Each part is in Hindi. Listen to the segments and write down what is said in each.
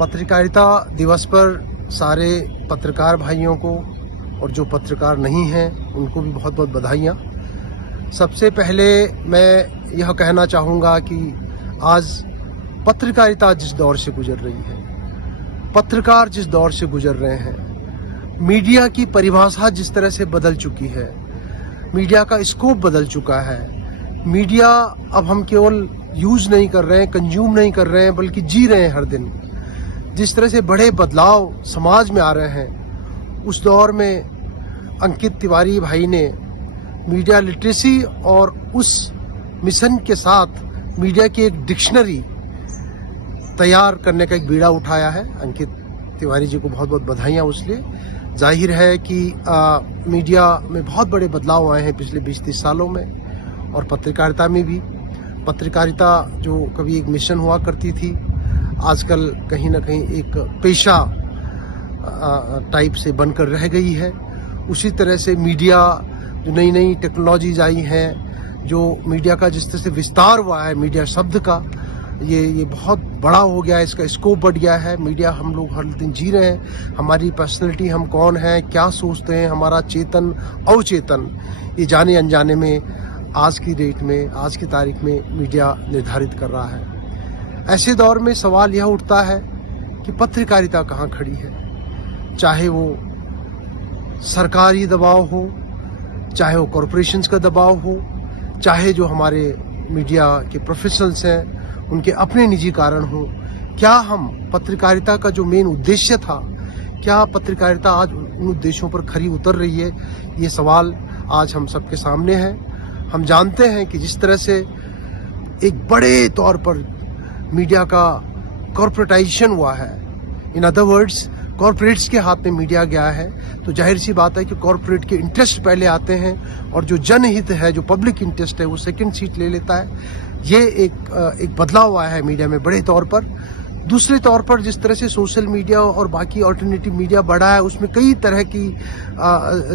पत्रकारिता दिवस पर सारे पत्रकार भाइयों को और जो पत्रकार नहीं हैं उनको भी बहुत बहुत बधाइयाँ। सबसे पहले मैं यह कहना चाहूँगा कि आज पत्रकारिता जिस दौर से गुजर रही है, पत्रकार जिस दौर से गुजर रहे हैं, मीडिया की परिभाषा जिस तरह से बदल चुकी है, मीडिया का स्कोप बदल चुका है। मीडिया अब हम केवल यूज़ नहीं कर रहे हैं, कंज्यूम नहीं कर रहे हैं, बल्कि जी रहे हैं हर दिन। जिस तरह से बड़े बदलाव समाज में आ रहे हैं, उस दौर में अंकित तिवारी भाई ने मीडिया लिटरेसी और उस मिशन के साथ मीडिया की एक डिक्शनरी तैयार करने का एक बीड़ा उठाया है। अंकित तिवारी जी को बहुत बहुत बधाइयाँ उसलिए। जाहिर है कि मीडिया में बहुत बड़े बदलाव आए हैं पिछले 20-30 सालों में, और पत्रकारिता में भी। पत्रकारिता जो कभी एक मिशन हुआ करती थी, आजकल कहीं ना कहीं एक पेशा टाइप से बनकर रह गई है। उसी तरह से मीडिया, जो नई नई टेक्नोलॉजीज आई हैं, जो मीडिया का जिस तरह से विस्तार हुआ है, मीडिया शब्द का ये बहुत बड़ा हो गया है, इसका स्कोप बढ़ गया है। मीडिया हम लोग हर दिन जी रहे हैं, हमारी पर्सनैलिटी, हम कौन हैं, क्या सोचते हैं, हमारा चेतन अवचेतन, ये जाने अनजाने में आज की डेट में, आज की तारीख में मीडिया निर्धारित कर रहा है। ऐसे दौर में सवाल यह उठता है कि पत्रकारिता कहाँ खड़ी है। चाहे वो सरकारी दबाव हो, चाहे वो कॉरपोरेशंस का दबाव हो, चाहे जो हमारे मीडिया के प्रोफेशनल्स हैं उनके अपने निजी कारण हो, क्या हम पत्रकारिता का जो मेन उद्देश्य था, क्या पत्रकारिता आज उन उद्देश्यों पर खरी उतर रही है? ये सवाल आज हम सबके सामने है। हम जानते हैं कि जिस तरह से एक बड़े तौर पर मीडिया का कॉर्पोरेटाइजेशन हुआ है, इन अदर वर्ड्स कॉर्पोरेट्स के हाथ में मीडिया गया है, तो जाहिर सी बात है कि कॉर्पोरेट के इंटरेस्ट पहले आते हैं और जो जनहित है, जो पब्लिक इंटरेस्ट है, वो सेकंड सीट ले लेता है। ये एक बदलाव आया है मीडिया में बड़े तौर पर। दूसरे तौर पर जिस तरह से सोशल मीडिया और बाकी अल्टरनेटिव मीडिया बढ़ा है, उसमें कई तरह की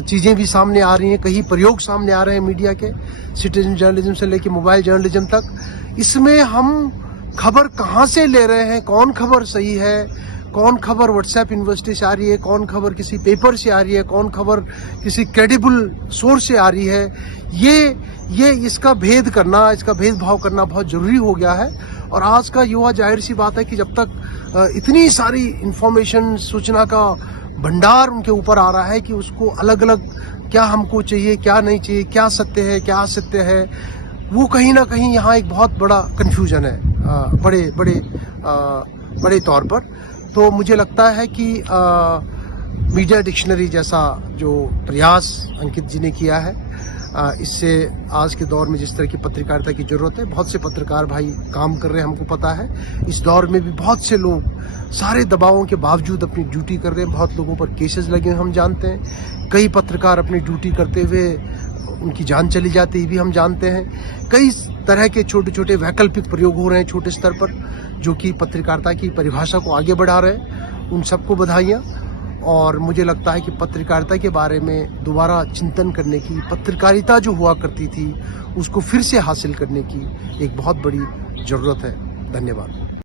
चीज़ें भी सामने आ रही हैं, कई प्रयोग सामने आ रहे हैं मीडिया के, सिटीजन जर्नलिज्म से लेकर मोबाइल जर्नलिज्म तक। इसमें हम खबर कहाँ से ले रहे हैं, कौन खबर सही है, कौन खबर व्हाट्सएप यूनिवर्सिटी से आ रही है, कौन खबर किसी पेपर से आ रही है, कौन खबर किसी क्रेडिबल सोर्स से आ रही है, ये इसका भेद करना, इसका भेदभाव करना बहुत जरूरी हो गया है। और आज का युवा, जाहिर सी बात है कि जब तक इतनी सारी इंफॉर्मेशन, सूचना का भंडार उनके ऊपर आ रहा है कि उसको अलग अलग क्या हमको चाहिए, क्या नहीं चाहिए, क्या सत्य है, क्या असत्य है, वो कहीं ना कहीं यहाँ एक बहुत बड़ा कन्फ्यूजन है बड़े तौर पर। तो मुझे लगता है कि मीडिया डिक्शनरी जैसा जो प्रयास अंकित जी ने किया है, इससे आज के दौर में जिस तरह की पत्रकारिता की जरूरत है, बहुत से पत्रकार भाई काम कर रहे हैं, हमको पता है। इस दौर में भी बहुत से लोग सारे दबावों के बावजूद अपनी ड्यूटी कर रहे हैं। बहुत लोगों पर केसेस लगे हैं, हम जानते हैं। कई पत्रकार अपनी ड्यूटी करते हुए उनकी जान चली जाती है भी हम जानते हैं। कई तरह के छोटे छोटे वैकल्पिक प्रयोग हो रहे हैं छोटे स्तर पर, जो कि पत्रकारिता की परिभाषा को आगे बढ़ा रहे हैं। उन सबको बधाइयाँ। और मुझे लगता है कि पत्रकारिता के बारे में दोबारा चिंतन करने की, पत्रकारिता जो हुआ करती थी उसको फिर से हासिल करने की एक बहुत बड़ी ज़रूरत है। धन्यवाद।